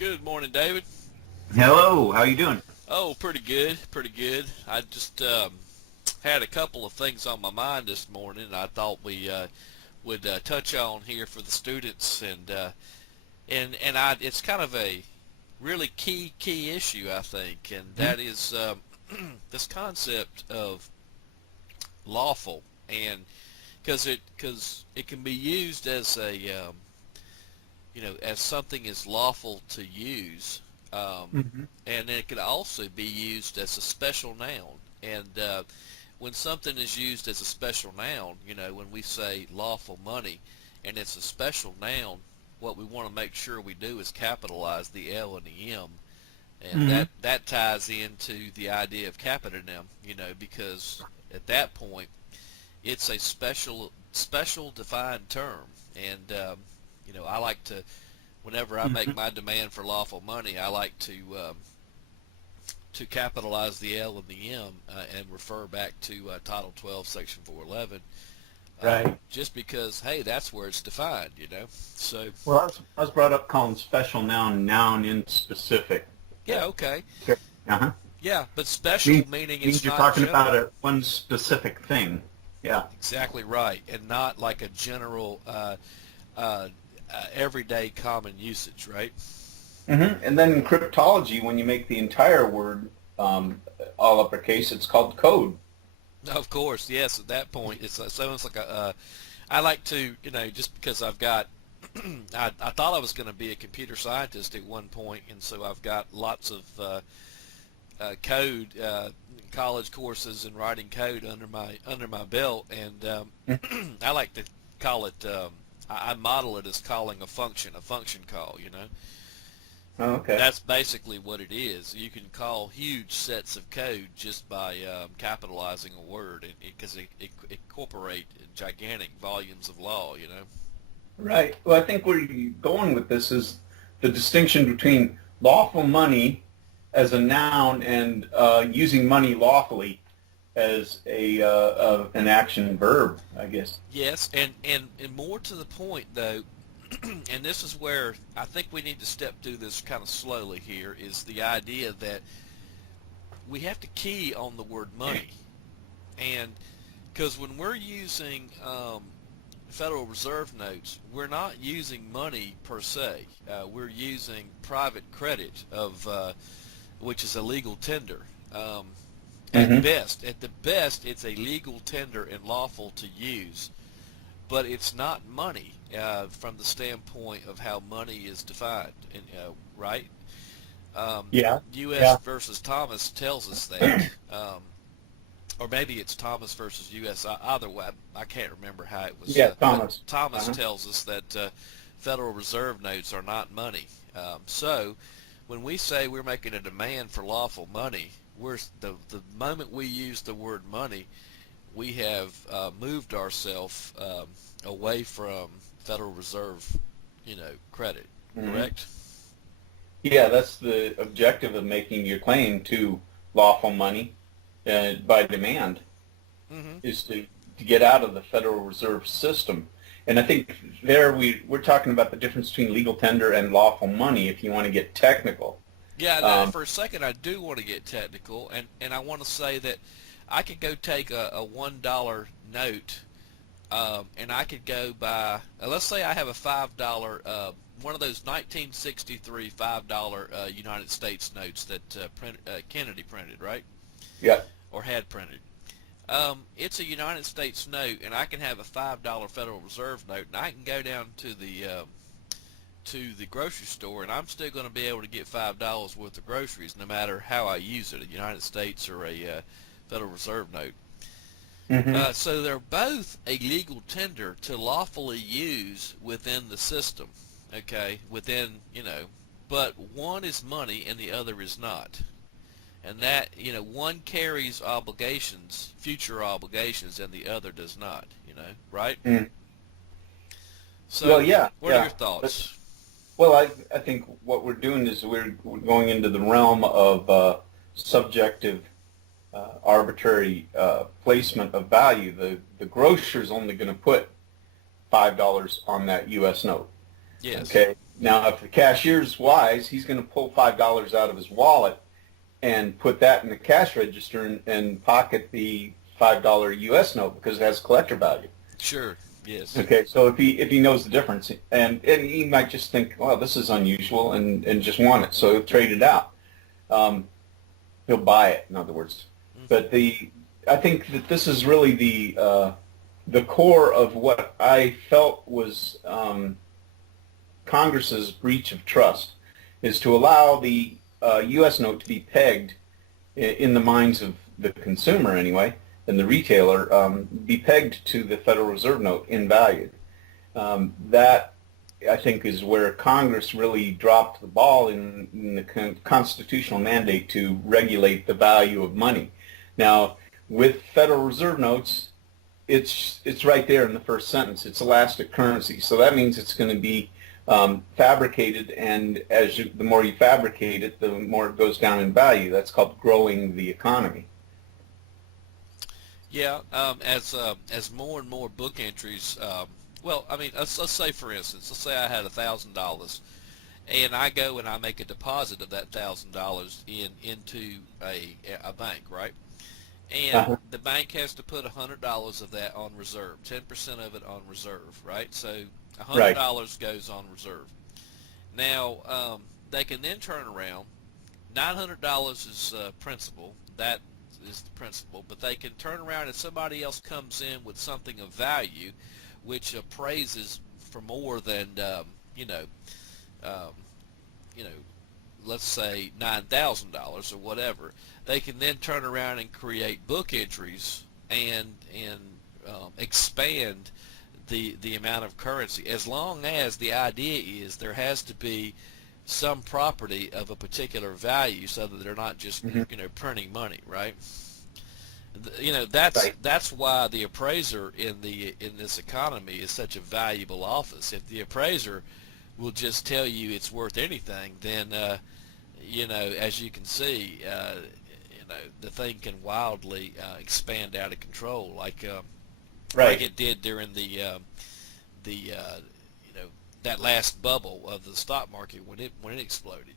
Good morning, David. Hello, how you doing? Oh, pretty good, pretty good. I just had a couple of things on my mind this morning. I thought we would touch on here for the students, and it's kind of a really key issue, I think, and Hmm. that is this concept of lawful, and because it can be used as a as something is lawful to use, um, Hmm. and it could also be used as a special noun. And when something is used as a special noun, when we say lawful money, and it's a special noun, what we want to make sure we do is capitalize the L and the M, and Hmm. that ties into the idea of capital, because at that point it's a special defined term, and I like to whenever I make Hmm. my demand for lawful money, I like to capitalize the L and the M and refer back to Title 12, Section 411, Right. just because, hey, that's where it's defined. So, Well, I was brought up calling special noun in specific. yeah, okay. Okay. Uh-huh. Yeah, but special Means meaning means it's you're not talking about general. one specific thing. Yeah. Exactly right, and not like a general, uh, everyday common usage, right? And then in cryptology, when you make the entire word all uppercase, it's called code. Of course, yes. At that point, it's almost like I like to, just because I've got I thought I was going to be a computer scientist at one point, and so I've got lots of code, college courses and writing code under my belt, and I like to call it. I model it as calling a function call. Oh, okay. That's basically what it is. You can call huge sets of code just by capitalizing a word, because it incorporate gigantic volumes of law. Right. Well, I think where you're going with this is the distinction between lawful money as a noun and using money lawfully as an action verb, I guess. Yes, and more to the point though, and this is where I think we need to step through this kind of slowly here, is the idea that we have to key on the word money. And because when we're using Federal Reserve notes, we're not using money per se. We're using private credit which is a legal tender. Hmm. At the best, it's a legal tender and lawful to use, but it's not money from the standpoint of how money is defined, right? Yeah. U.S. Yeah. versus Thomas tells us that, or maybe it's Thomas versus U.S. Either way, I can't remember how it was, Yeah, but Thomas. Thomas Uh-huh. tells us that Federal Reserve notes are not money. So when we say we're making a demand for lawful money, the moment we use the word money, we have moved ourselves away from Federal Reserve, credit. Hmm. Correct? Yeah, that's the objective of making your claim to lawful money by demand Mm-hmm. is to get out of the Federal Reserve system. And I think there we're talking about the difference between legal tender and lawful money if you want to get technical. Yeah. Um, For a second, I do want to get technical, and I want to say that I could go take a $1 note, and I could go buy. Let's say I have a $5, one of those 1963 $5 United States notes that Kennedy printed, right, yeah. or had printed. It's a United States note, and I can have a $5 Federal Reserve note, and I can go down to the grocery store, and I'm still going to be able to get $5 worth of groceries, no matter how I use it, a United States or a Federal Reserve note. Hmm. So they're both a legal tender to lawfully use within the system. Okay, but one is money and the other is not. And that, one carries obligations, future obligations, and the other does not, right? Mm. Well, So, yeah, what are your yeah. But, thoughts? well, I think what we're doing is we're going into the realm of subjective, arbitrary placement of value. The grocer's only going to put $5 on that U.S. note. Yes. Okay. Now, if the cashier's wise, he's going to pull $5 out of his wallet and put that in the cash register and pocket the $5 U.S. note because it has collector value. Sure. Yes. Okay, so if he knows the difference, and he might just think, well, this is unusual, and just want it, so he'll trade it out. He'll buy it, in other words. Mm-hmm. But I think that this is really the core of what I felt was Congress's breach of trust, is to allow the U.S. note to be pegged in the minds of the consumer anyway, and the retailer, be pegged to the Federal Reserve note in value. That, I think, is where Congress really dropped the ball in the constitutional mandate to regulate the value of money. Now, with Federal Reserve notes, it's right there in the first sentence. It's elastic currency, so that means it's going to be fabricated, and the more you fabricate it, the more it goes down in value. That's called growing the economy. Yeah, as more and more book entries, well, I mean, let's say, for instance, let's say I had $1,000, and I go and I make a deposit of that $1,000 into a bank, right? And the bank has to put $100 of that on reserve, 10% of it on reserve, right? So $100 goes on reserve. Now, they can then turn around. $900 is principal. That is the principal, but they can turn around if somebody else comes in with something of value, which appraises for more than let's say $9,000 or whatever. They can then turn around and create book entries and expand the amount of currency, as long as the idea is there has to be some property of a particular value, so that they're not just printing money, right? That's why the appraiser in this economy is such a valuable office. If the appraiser will just tell you it's worth anything, then as you can see, the thing can wildly expand out of control, like it did during that last bubble of the stock market when it exploded.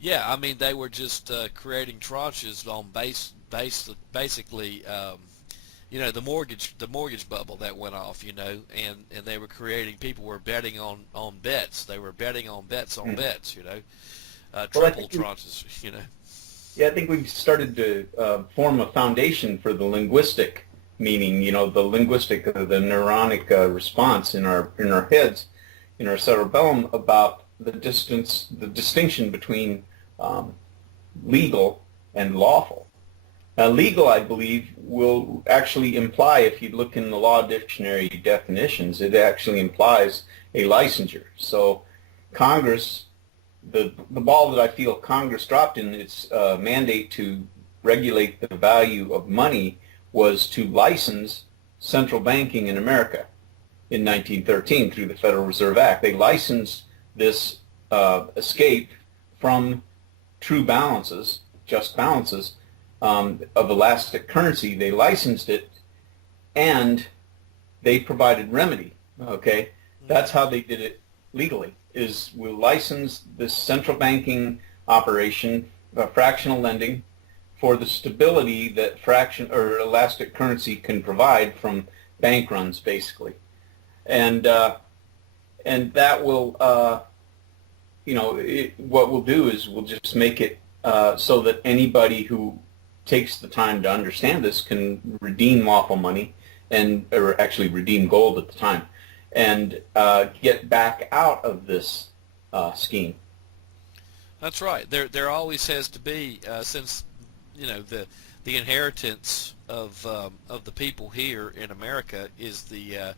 Yeah, I mean, they were just creating tranches on basically the mortgage bubble that went off, and they were creating, people were betting on bets. They were betting on bets on bets, triple tranches, Yeah, I think we've started to form a foundation for the linguistic meaning, the linguistic, the neuronic response in our heads, in our cerebellum, about the distinction between legal and lawful. Now, legal, I believe, will actually imply, if you look in the law dictionary definitions, it actually implies a licensure. So Congress, the ball that I feel Congress dropped in its mandate to regulate the value of money was to license central banking in America in 1913 through the Federal Reserve Act. They licensed this escape from true balances, just balances, of elastic currency. They licensed it, and they provided remedy. Okay, that's how they did it legally. Is we'll license this central banking operation, fractional lending, for the stability that fraction or elastic currency can provide from bank runs, basically, and that will, what we'll do is we'll just make it so that anybody who takes the time to understand this can redeem lawful money, or actually redeem gold at the time, and get back out of this scheme. That's right. There always has to be, since the inheritance of the people here in America is the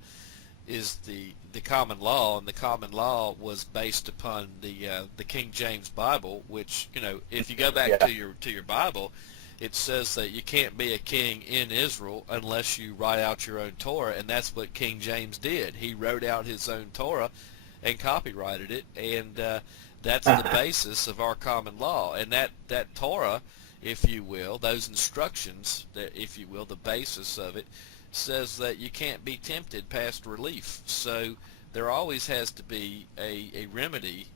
common law, and the common law was based upon the King James Bible, which, if you go back to your Bible, it says that you can't be a king in Israel unless you write out your own Torah, and that's what King James did. He wrote out his own Torah and copyrighted it, and that's the basis of our common law. And that Torah, if you will, those instructions, that, if you will, the basis of it, says that you can't be tempted past relief. So there always has to be a remedy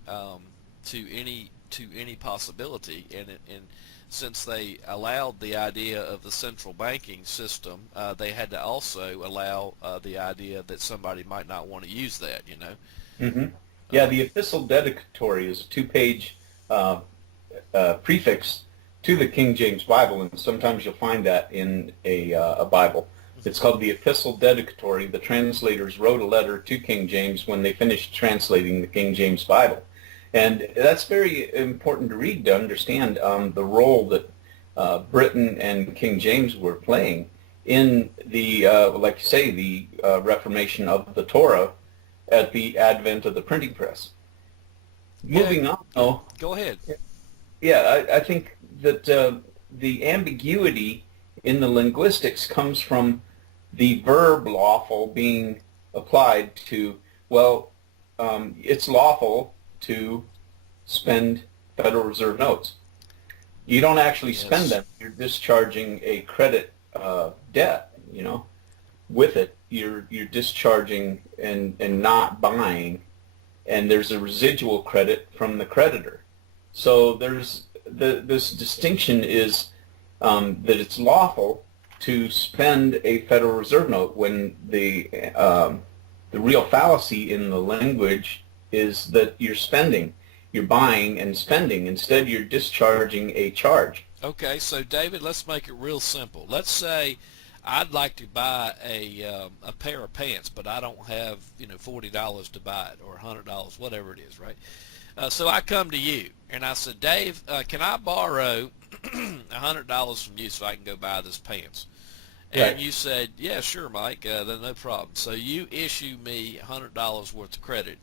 to any possibility, and since they allowed the idea of the central banking system, they had to also allow the idea that somebody might not want to use that. Hmm. Yeah, the epistle dedicatory is a two-page uh, prefix to the King James Bible, and sometimes you'll find that in a Bible. It's called the Epistle Dedicatory. The translators wrote a letter to King James when they finished translating the King James Bible. And that's very important to read to understand the role that Britain and King James were playing in the, like you say, the Reformation of the Torah at the advent of the printing press. Moving on, though. Go ahead. Yeah, I think that the ambiguity in the linguistics comes from the verb lawful being applied to, well, it's lawful to spend Federal Reserve notes. You don't actually spend them. You're discharging a credit debt, With it, you're discharging and not buying, and there's a residual credit from the creditor. So there's this distinction is that it's lawful to spend a Federal Reserve note when the real fallacy in the language is that you're buying and spending. Instead, you're discharging a charge. Okay, so David, let's make it real simple. Let's say I'd like to buy a pair of pants, but I don't have $40 to buy it, or $100, whatever it is, right? So I come to you and I said, Dave, can I borrow $100 from you so I can go buy this pants? And Right. you said, yeah, sure, Mike, then no problem. So you issue me $100 worth of credit,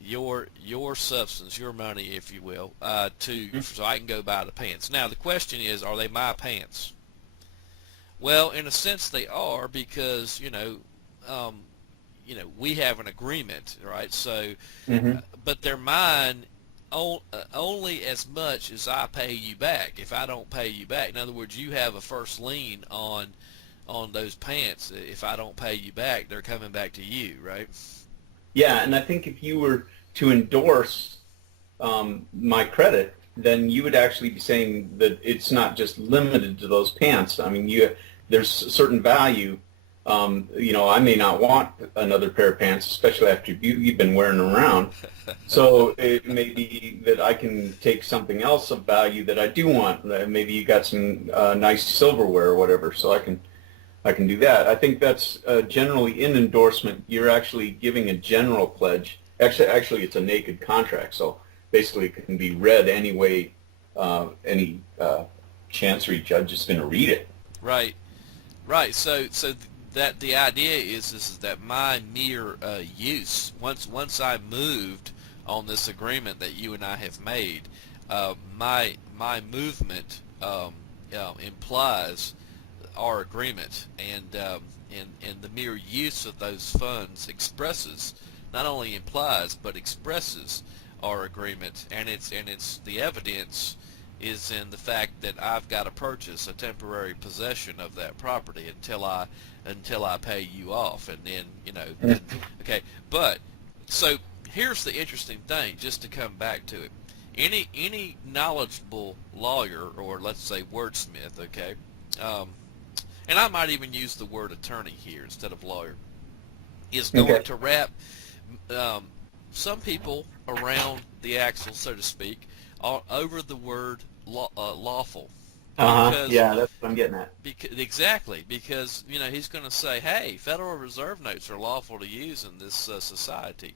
your substance, your money, if you will, so I can go buy the pants. Now the question is, are they my pants? Well, in a sense, they are, because we have an agreement, right? So, Mm-hmm. but they're mine only as much as I pay you back. If I don't pay you back, in other words, you have a first lien on those pants. If I don't pay you back, they're coming back to you, right? Yeah, and I think if you were to endorse my credit, then you would actually be saying that it's not just limited to those pants. I mean, there's a certain value. I may not want another pair of pants, especially after you've been wearing them around. So it may be that I can take something else of value that I do want. Maybe you got some nice silverware or whatever, so I can do that. I think that's generally in endorsement. You're actually giving a general pledge. Actually, it's a naked contract, so basically it can be read any way any chancery judge is going to read it. Right, right. So that the idea is that my mere use, once I moved on this agreement that you and I have made, my movement implies our agreement, and the mere use of those funds expresses, not only implies but expresses our agreement, and it's the evidence is in the fact that I've got to purchase a temporary possession of that property until I pay you off, and then okay. But so here's the interesting thing, just to come back to it. Any knowledgeable lawyer, or let's say wordsmith, okay, and I might even use the word attorney here instead of lawyer, is going to wrap some people around the axle, so to speak, over the word lawful. Yeah, that's what I'm getting at. Exactly, because he's going to say, hey, Federal Reserve notes are lawful to use in this society.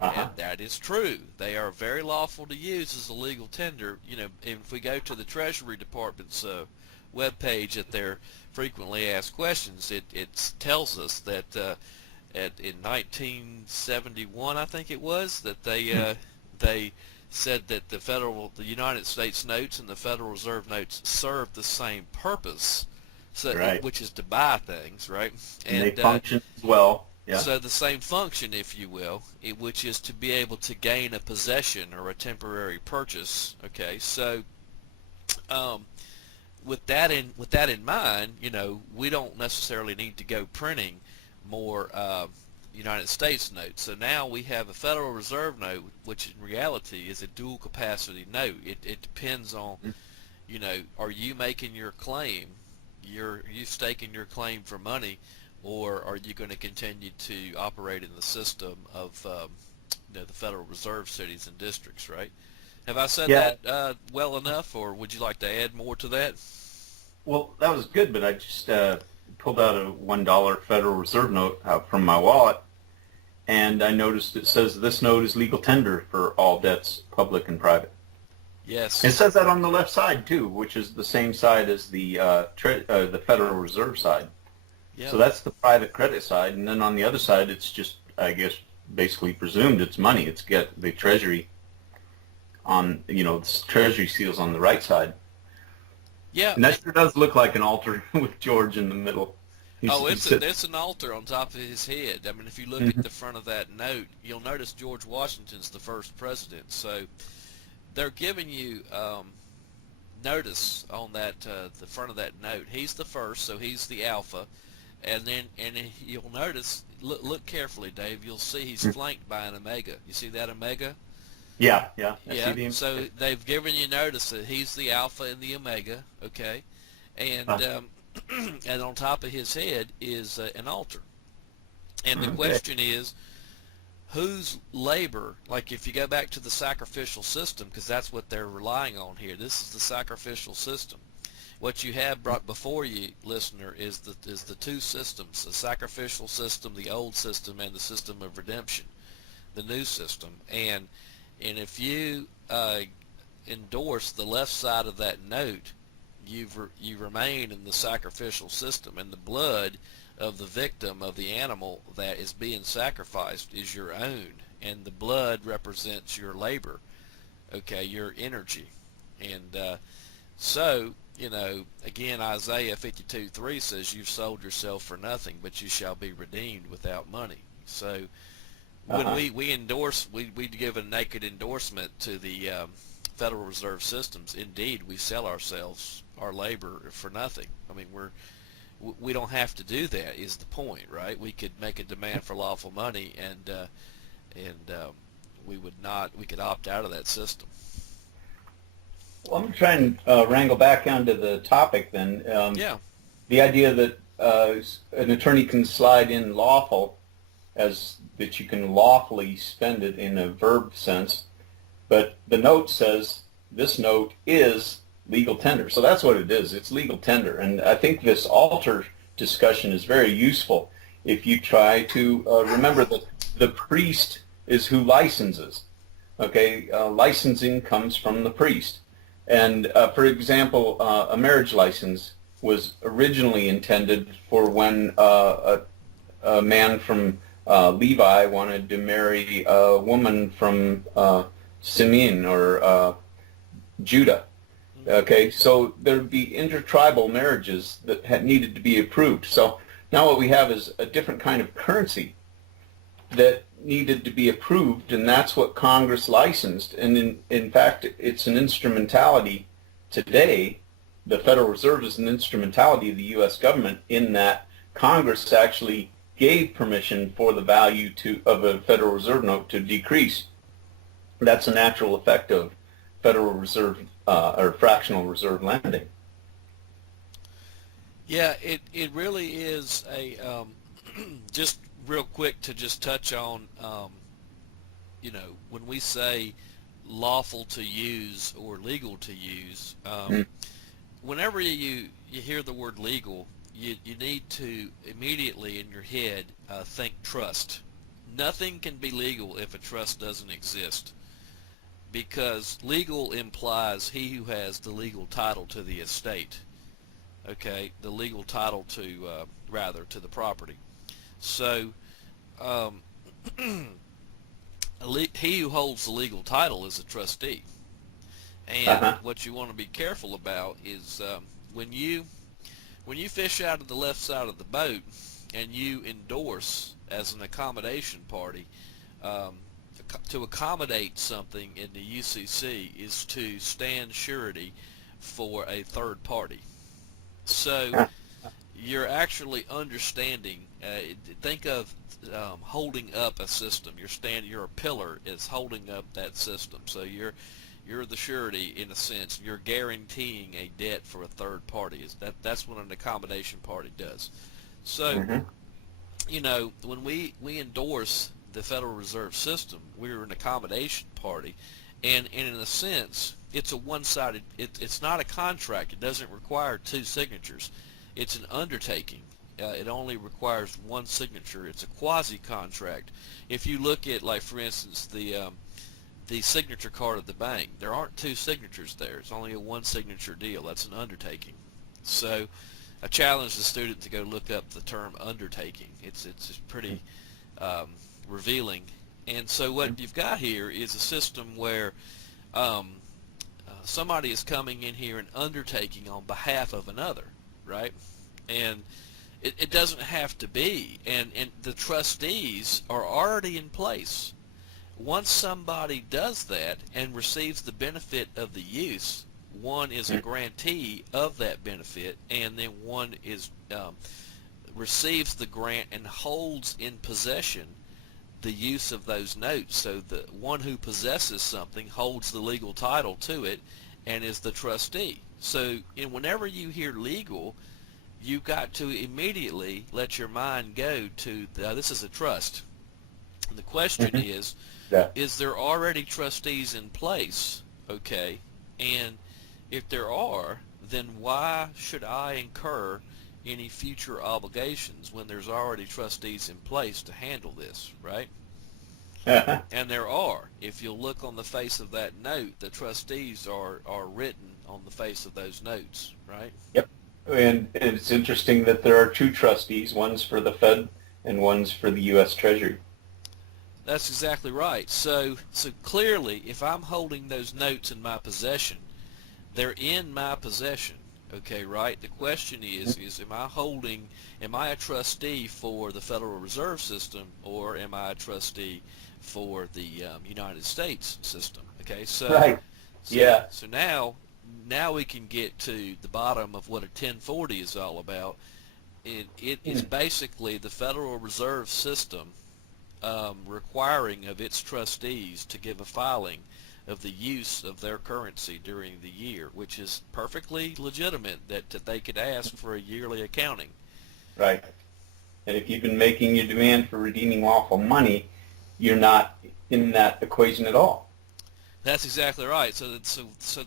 And that is true. They are very lawful to use as a legal tender. If we go to the Treasury Department's webpage at their frequently asked questions, it tells us that in 1971, I think it was, that they said that the United States notes and the Federal Reserve notes serve the same purpose, so Right. which is to buy things, right? And they function as well. Yeah. So the same function, if you will, which is to be able to gain a possession or a temporary purchase. Okay, so with that in mind, we don't necessarily need to go printing more United States note. So now we have a Federal Reserve note, which in reality is a dual capacity note. It depends on, are you making your claim, you staking your claim for money, or are you going to continue to operate in the system of the Federal Reserve cities and districts, right? Have I said Yeah. that well enough, or would you like to add more to that? Well, that was good, but I just pulled out a $1 Federal Reserve note from my wallet, and I noticed it says this note is legal tender for all debts, public and private. Yes. It says that on the left side too, which is the same side as the Federal Reserve side. Yeah. So that's the private credit side, and then on the other side, it's just, I guess, basically presumed it's money. It's got the Treasury on, the Treasury seals on the right side. Yeah. And that sure does look like an altar with George in the middle. It's an altar on top of his head. I mean, if you look at the front of that note, you'll notice George Washington's the first president. So they're giving you notice on that the front of that note. He's the first, so he's the alpha. And you'll notice, look carefully, Dave. You'll see he's flanked by an omega. You see that omega? Yeah. So they've given you notice that he's the alpha and the omega, okay? And and on top of his head is an altar. And the question is, whose labor, like if you go back to the sacrificial system, because that's what they're relying on here, this is the sacrificial system. What you have brought before you, listener, is the two systems, the sacrificial system, the old system, and the system of redemption, the new system. And if you endorse the left side of that note, you remain in the sacrificial system, and the blood of the victim, of the animal that is being sacrificed, is your own, and the blood represents your labor, okay, your energy. And so, again, Isaiah 52:3 says, "You've sold yourself for nothing, but you shall be redeemed without money." So when we endorse, we give a naked endorsement to the Federal Reserve systems. Indeed, we sell ourselves, our labor, for nothing. I mean, we don't have to do that, is the point, right? We could make a demand for lawful money, and we could opt out of that system. Well, I'm going to try and wrangle back onto the topic then. The idea that an attorney can slide in lawful, as that you can lawfully spend it in a verb sense, but the note says this note is legal tender. So that's what it is. It's legal tender. And I think this altar discussion is very useful if you try to remember that the priest is who licenses. Okay, licensing comes from the priest. And for example, a marriage license was originally intended for when a man from Levi wanted to marry a woman from Simeon or Judah. Okay, so there would be intertribal marriages that had needed to be approved. So now what we have is a different kind of currency that needed to be approved, and that's what Congress licensed. And in fact, it's an instrumentality today. The Federal Reserve is an instrumentality of the U.S. government in that Congress actually gave permission for the value of a Federal Reserve note to decrease. That's a natural effect of Federal Reserve or fractional reserve lending. Yeah, it really is a just real quick to just touch on, when we say lawful to use or legal to use, whenever you hear the word legal, you need to immediately in your head think trust. Nothing can be legal if a trust doesn't exist, because legal implies he who has the legal title to the estate, okay, the legal title to to the property. So he who holds the legal title is a trustee. And what you want to be careful about is when you fish out of the left side of the boat and you endorse as an accommodation party, to accommodate something in the UCC is to stand surety for a third party. So you're actually understanding. Think of holding up a system. You're a pillar is holding up that system. So you're the surety in a sense. You're guaranteeing a debt for a third party. That's what an accommodation party does. So Mm-hmm. when we endorse the Federal Reserve System, we're an accommodation party, and in a sense, it's a one-sided. It's not a contract. It doesn't require two signatures. It's an undertaking. It only requires one signature. It's a quasi-contract. If you look at, like, for instance, the signature card at the bank, there aren't two signatures there. It's only a one-signature deal. That's an undertaking. So I challenge the student to go look up the term undertaking. It's pretty revealing. And so what you've got here is a system where somebody is coming in here and undertaking on behalf of another, right? And it doesn't have to be. And the trustees are already in place. Once somebody does that and receives the benefit of the use, one is a grantee of that benefit, and then one is receives the grant and holds in possession the use of those notes. So the one who possesses something holds the legal title to it and is the trustee. So whenever you hear legal, you've got to immediately let your mind go to this is a trust. And the question is, Yeah. is there already trustees in place? Okay. And if there are, then why should I incur any future obligations when there's already trustees in place to handle this, right? And there are. If you'll look on the face of that note, the trustees are written on the face of those notes, right? Yep. And it's interesting that there are two trustees, one's for the Fed and one's for the U.S. Treasury. That's exactly right. So clearly, if I'm holding those notes in my possession, they're in my possession. Okay, right? The question is am I a trustee for the Federal Reserve System, or am I a trustee for the United States system? Okay, Right. Yeah. So now we can get to the bottom of what a 1040 is all about. It is basically the Federal Reserve System requiring of its trustees to give a filing of the use of their currency during the year, which is perfectly legitimate that they could ask for a yearly accounting. Right. And if you've been making your demand for redeeming lawful money, you're not in that equation at all. That's exactly right. So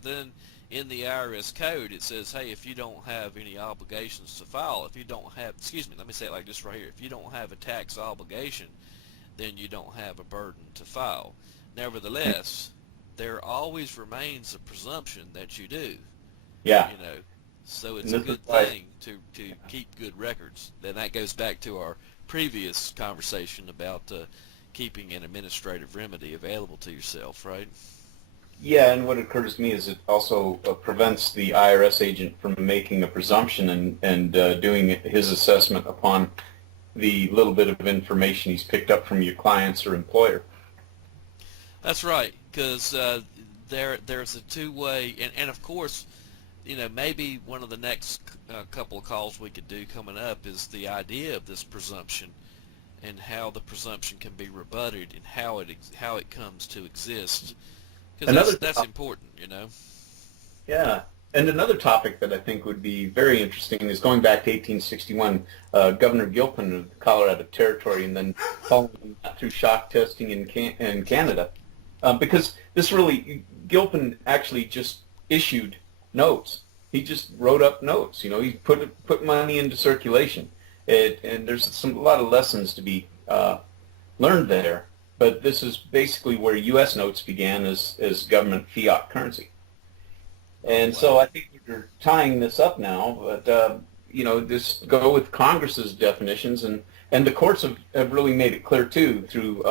then in the IRS code it says, hey, if you don't have any obligations to file, if you don't have, let me say it like this right here, if you don't have a tax obligation, then you don't have a burden to file. Nevertheless, there always remains a presumption that you do. Yeah. So it's a good thing to keep good records. Then that goes back to our previous conversation about keeping an administrative remedy available to yourself, right? Yeah, and what occurs to me is it also prevents the IRS agent from making a presumption and doing his assessment upon the little bit of information he's picked up from your clients or employer. That's right, because there's a two-way, and of course, maybe one of the next couple of calls we could do coming up is the idea of this presumption and how the presumption can be rebutted and how it comes to exist. Because that's important, Yeah. And another topic that I think would be very interesting is going back to 1861, Governor Gilpin of the Colorado Territory, and then following that through shock testing in Canada. Because this really, Gilpin actually just issued notes. He just wrote up notes. He put money into circulation. And there's a lot of lessons to be learned there. But this is basically where U.S. notes began as government fiat currency. And so I think we're tying this up now, but just go with Congress's definitions, and the courts have really made it clear too through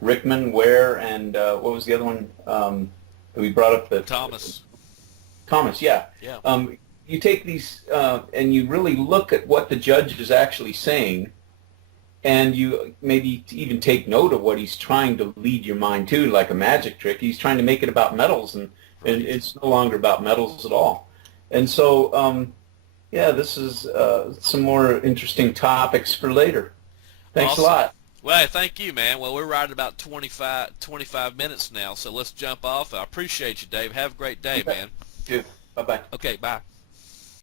Rickman, Ware, and what was the other one that we brought up? Thomas. Thomas, yeah. Yeah. You take these and you really look at what the judge is actually saying, and you maybe even take note of what he's trying to lead your mind to, like a magic trick. He's trying to make it about metals, and it's no longer about metals at all. And so Yeah, this is some more interesting topics for later. Thanks a Awesome. lot. Well, hey, thank you, man. Well, we're right at about 25 minutes now, so let's jump off. I appreciate you, Dave. Have a great day, man. You too. Bye-bye. Okay, bye.